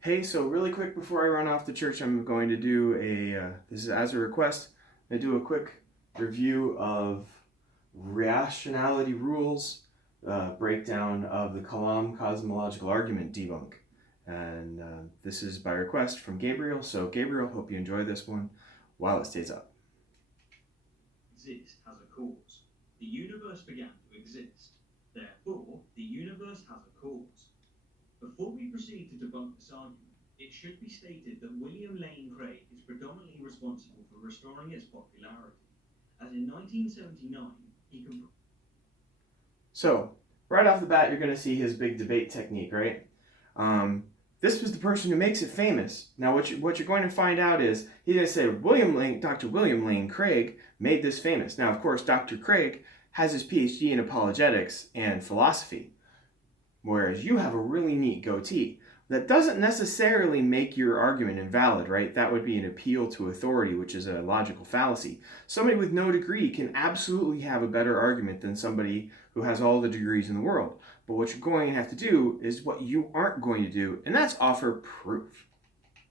Hey, so really quick before I run off to church, I'm going to do this is as a request, I do a quick review of rationality rules, breakdown of the Kalam cosmological argument debunk. And this is by request from Gabriel. So, Gabriel, hope you enjoy this one while it stays up. Exist has a cause. The universe began to exist. Therefore, the universe has a cause. Before we proceed to debunk this argument, it should be stated that William Lane Craig is predominantly responsible for restoring its popularity, as in 1979 he So, right off the bat, you're going to see his big debate technique, right? Um, this was the person who makes it famous. Now, what you're going to find out is he's going to say Dr. William Lane Craig made this famous. Now, of course, Dr. Craig has his PhD in apologetics and philosophy, whereas you have a really neat goatee. That doesn't necessarily make your argument invalid, right? That would be an appeal to authority, which is a logical fallacy. Somebody with no degree can absolutely have a better argument than somebody who has all the degrees in the world. But what you're going to have to do is what you aren't going to do, and that's offer proof.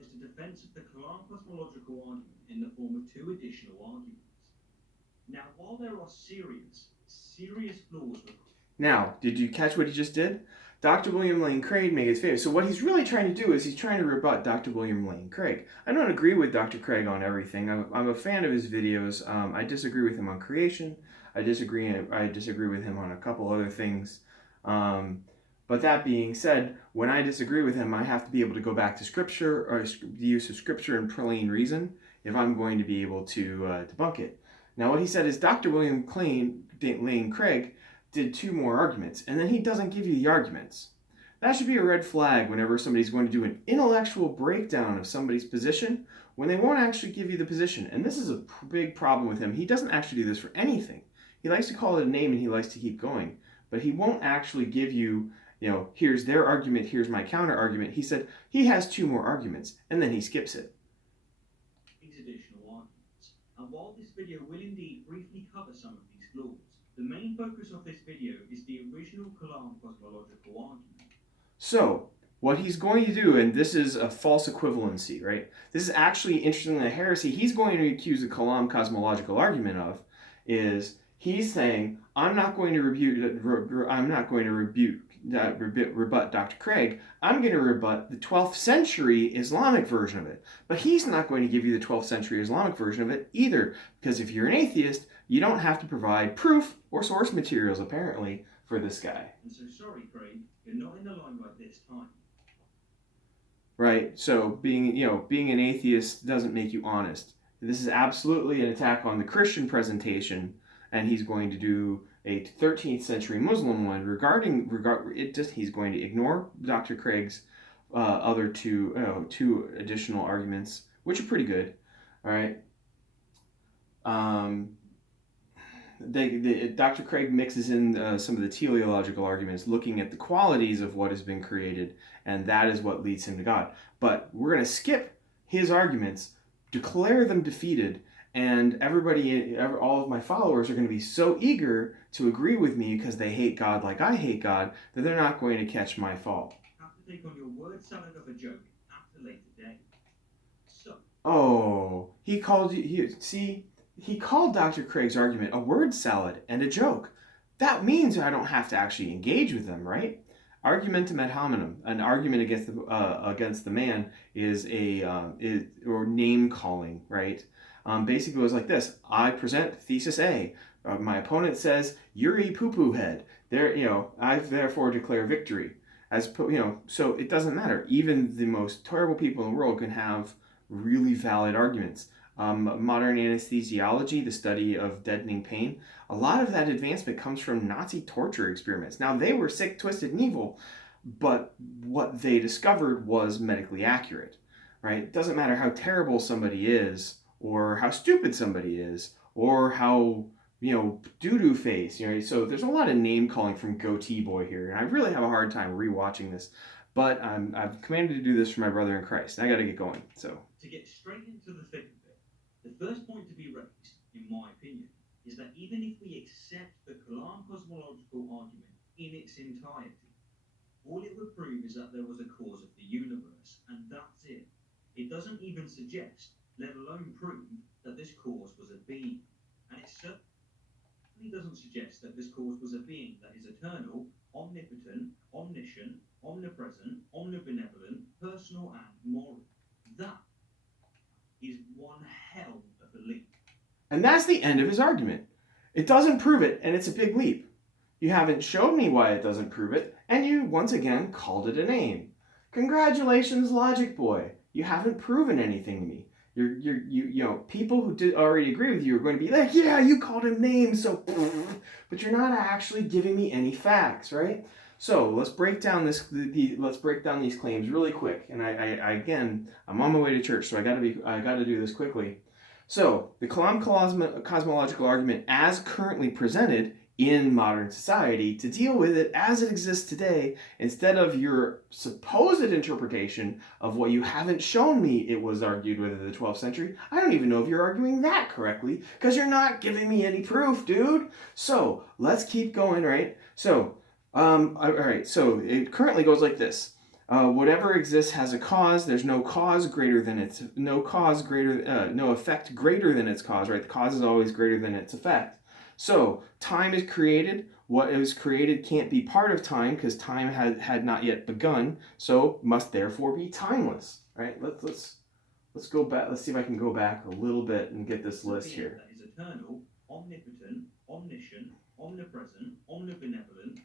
is the defense of the Kalam cosmological argument in the form of two additional arguments. Now, while there are serious flaws with Now, did you catch what he just did? Dr. William Lane Craig made his favor. So what he's really trying to do is he's trying to rebut Dr. William Lane Craig. I don't agree with Dr. Craig on everything. I'm a fan of his videos. I disagree with him on creation. I disagree with him on a couple other things. But that being said, when I disagree with him, I have to be able to go back to scripture or the use of scripture and plain reason if I'm going to be able to debunk it. Now, what he said is Dr. William Lane Craig did two more arguments, and then he doesn't give you the arguments. That should be a red flag whenever somebody's going to do an intellectual breakdown of somebody's position when they won't actually give you the position. And this is a big problem with him. He doesn't actually do this for anything. He likes to call it a name and he likes to keep going, but he won't actually give you, here's their argument, here's my counter argument. He said he has two more arguments, and then he skips it. these additional arguments. And while this video will indeed briefly cover some of these flaws, the main focus of this video is the original Kalam cosmological argument. So, what he's going to do, and this is a false equivalency, right? This is actually interestingly a heresy he's going to accuse the Kalam cosmological argument of, is he's saying, I'm not going to rebut Dr. Craig. I'm going to rebut the 12th century Islamic version of it. But he's not going to give you the 12th century Islamic version of it either, because if you're an atheist, you don't have to provide proof or source materials, apparently, for this guy. And so, sorry, Craig, you're not in the limelight this time. Right? So being an atheist doesn't make you honest. This is absolutely an attack on the Christian presentation, and he's going to do a 13th century Muslim one he's going to ignore Dr. Craig's other two additional arguments, which are pretty good. All right. Um, Dr. Craig mixes in some of the teleological arguments, looking at the qualities of what has been created, and that is what leads him to God. But we're going to skip his arguments, declare them defeated, and all of my followers are going to be so eager to agree with me because they hate God like I hate God that they're not going to catch my fall. Have to take on your word salad of a joke at a later date. So, Oh, he called you. He called Dr. Craig's argument a word salad and a joke. That means I don't have to actually engage with them, right? Argumentum ad hominem, an argument against the man, or name calling, right? Basically, it was like this: I present thesis A. My opponent says you're a poo-poo head. I therefore declare victory. So it doesn't matter. Even the most terrible people in the world can have really valid arguments. Modern anesthesiology, the study of deadening pain, a lot of that advancement comes from Nazi torture experiments. Now, they were sick, twisted, and evil, but what they discovered was medically accurate, right? It doesn't matter how terrible somebody is, or how stupid somebody is, or how, doo-doo face, So there's a lot of name calling from Goatee Boy here, and I really have a hard time rewatching this. But I've commanded to do this for my brother in Christ. I got to get going. So to get straight into the thick of it, the first point to be raised, in my opinion, is that even if we accept the Kalam cosmological argument in its entirety, All it would prove is that there was a cause of the universe, and that's it. It doesn't even suggest, let alone prove, that this cause was a being. And it certainly doesn't suggest that this cause was a being that is eternal, omnipotent, omniscient, omnipresent, omnibenevolent, personal, and moral. That is one hell of a leap. And that's the end of his argument. It doesn't prove it, and it's a big leap. You haven't showed me why it doesn't prove it, and you once again called it a name. Congratulations, Logic Boy. You haven't proven anything to me. You know, people who did already agree with you are going to be like, yeah, you called him names, so, but you're not actually giving me any facts, right? So let's break down let's break down these claims really quick. And I again, I'm on my way to church, so I got to do this quickly. So the Kalam cosmological argument, as currently presented in modern society, to deal with it as it exists today, instead of your supposed interpretation of what you haven't shown me it was argued with in the 12th century. I don't even know if you're arguing that correctly, because you're not giving me any proof, dude. So let's keep going, right? So, all right, so it currently goes like this. Whatever exists has a cause. There's no cause greater than its no effect greater than its cause. Right, the cause is always greater than its effect. So time is created. What is created can't be part of time because time had not yet begun. So must therefore be timeless. Right. Let's go back. Let's see if I can go back a little bit and get this list here. That is eternal, omnipotent, omniscient, omnipresent, omnibenevolent.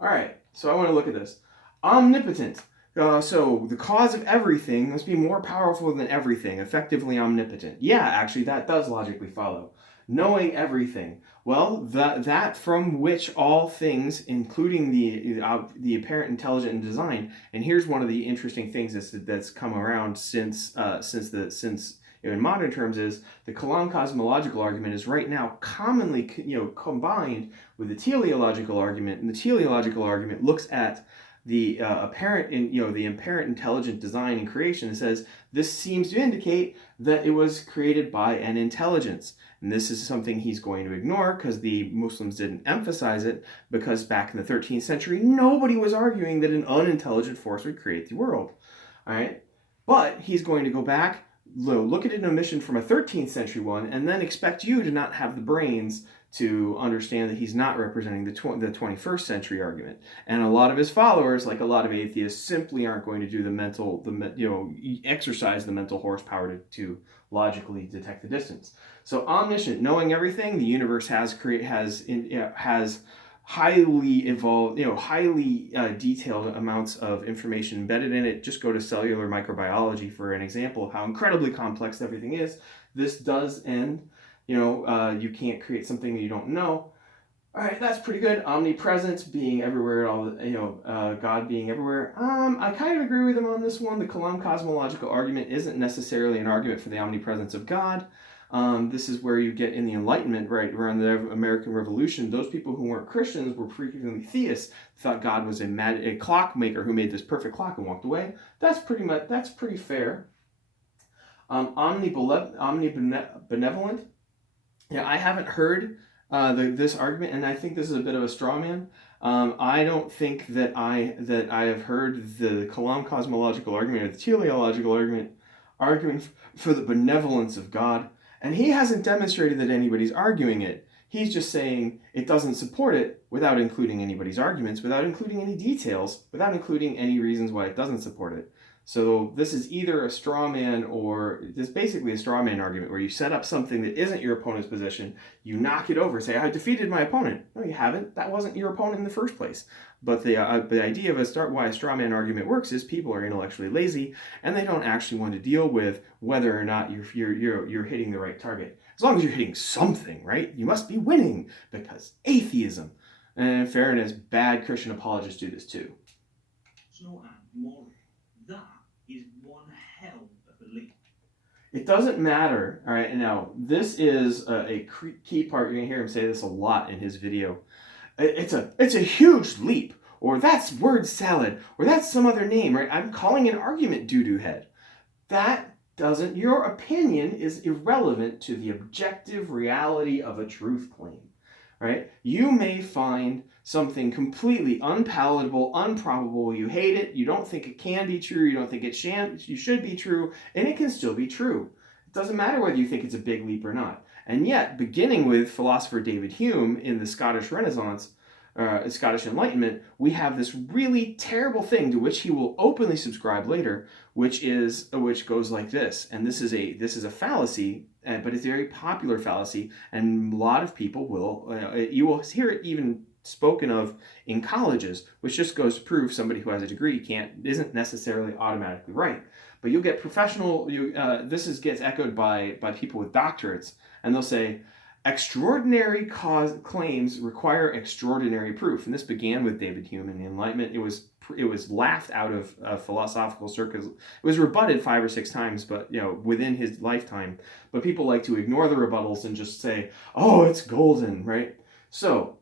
All right. So I want to look at this. Omnipotent. So the cause of everything must be more powerful than everything, effectively omnipotent. Yeah, actually, that does logically follow. Knowing everything. Well, that from which all things, including the apparent intelligent and design. And here's one of the interesting things that's come around since in modern terms is the Kalam cosmological argument is right now commonly combined with the teleological argument, and the teleological argument looks at the apparent intelligent design and creation. It says this seems to indicate that it was created by an intelligence. And this is something he's going to ignore because the Muslims didn't emphasize it, because back in the 13th century, nobody was arguing that an unintelligent force would create the world. All right? But he's going to go back, look at an omission from a 13th century one, and then expect you to not have the brains to understand that he's not representing the 21st century argument. And a lot of his followers, like a lot of atheists, simply aren't going to do exercise the mental horsepower to logically detect the distance. So omniscient, knowing everything, the universe has highly evolved, highly detailed amounts of information embedded in it. Just go to cellular microbiology for an example of how incredibly complex everything is. This does end. You can't create something that you don't know. All right, that's pretty good. Omnipresence, being everywhere, God being everywhere. I kind of agree with him on this one. The Kalam cosmological argument isn't necessarily an argument for the omnipresence of God. This is where you get in the Enlightenment, right, around the American Revolution. Those people who weren't Christians were frequently theists, thought God was a clockmaker who made this perfect clock and walked away. That's pretty fair. Omnibenevolent. Yeah, I haven't heard this argument, and I think this is a bit of a straw man. I don't think that I have heard the Kalam cosmological argument or the teleological argument arguing for the benevolence of God, and he hasn't demonstrated that anybody's arguing it. He's just saying it doesn't support it without including anybody's arguments, without including any details, without including any reasons why it doesn't support it. So this is either a straw man, or this is basically a straw man argument where you set up something that isn't your opponent's position, you knock it over, say, I defeated my opponent. No, you haven't. That wasn't your opponent in the first place. But the idea of why a straw man argument works is people are intellectually lazy and they don't actually want to deal with whether or not you're hitting the right target. As long as you're hitting something, right? You must be winning, because atheism. And in fairness, bad Christian apologists do this too. Personal and moral. That is one hell of a leap. It doesn't matter. All right, now this is a key part. You're gonna hear him say this a lot in his video. It's a huge leap, or that's word salad, or that's some other name, right? I'm calling an argument doo-doo head. Your opinion is irrelevant to the objective reality of a truth claim, right? You may find something completely unpalatable, unprobable. You hate it. You don't think it can be true. You don't think it should be true, and it can still be true. It doesn't matter whether you think it's a big leap or not. And yet, beginning with philosopher David Hume in the Scottish Renaissance, Scottish Enlightenment, we have this really terrible thing to which he will openly subscribe later, which goes like this. And this is a fallacy, but it's a very popular fallacy, and a lot of people you will hear it even spoken of in colleges, which just goes to prove somebody who has a degree isn't necessarily automatically right. But you'll get gets echoed by people with doctorates, and they'll say, extraordinary claims require extraordinary proof. And this began with David Hume in the Enlightenment. It was laughed out of philosophical circles. It was rebutted 5 or 6 times, but within his lifetime. But people like to ignore the rebuttals and just say, "Oh, it's golden," right? So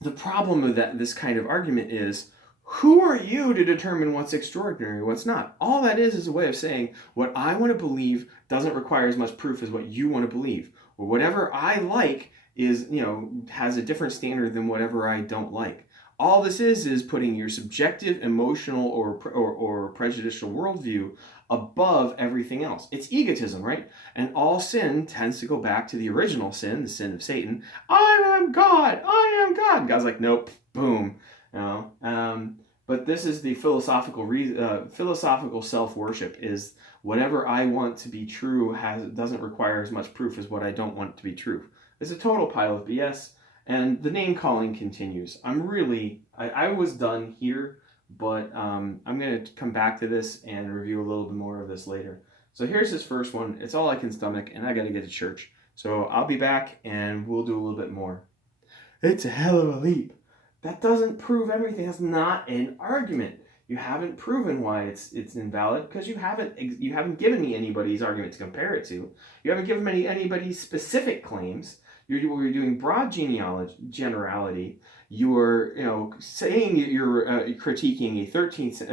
the problem with this kind of argument is, who are you to determine what's extraordinary, what's not? All that is a way of saying what I want to believe doesn't require as much proof as what you want to believe. Or whatever I like has a different standard than whatever I don't like. All this is putting your subjective, emotional, or prejudicial worldview above everything else. It's egotism, right? And all sin tends to go back to the original sin, the sin of Satan. I am God. I am God. And God's like, nope, boom. But this is the philosophical self-worship, is whatever I want to be true doesn't require as much proof as what I don't want to be true. It's a total pile of BS, and the name calling continues. I was done here, but I'm going to come back to this and review a little bit more of this later. So here's this first one. It's all I can stomach, and I got to get to church. So I'll be back, and we'll do a little bit more. It's a hell of a leap. That doesn't prove everything. That's not an argument. You haven't proven why it's invalid, because you haven't given me anybody's argument to compare it to. You haven't given me anybody's specific claims. You're doing broad generality. You're saying you're critiquing a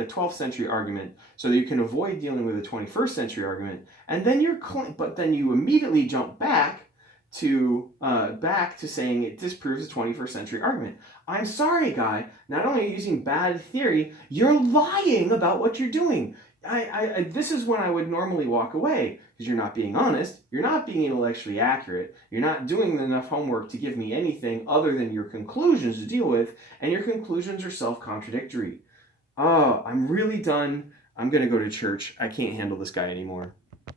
12th century argument so that you can avoid dealing with a 21st century argument, and then you immediately jump back to saying it disproves the 21st century argument. I'm sorry, guy. Not only are you using bad theory, you're lying about what you're doing. This is when I would normally walk away, because you're not being honest, you're not being intellectually accurate, you're not doing enough homework to give me anything other than your conclusions to deal with, and your conclusions are self-contradictory. Oh, I'm really done. I'm going to go to church. I can't handle this guy anymore.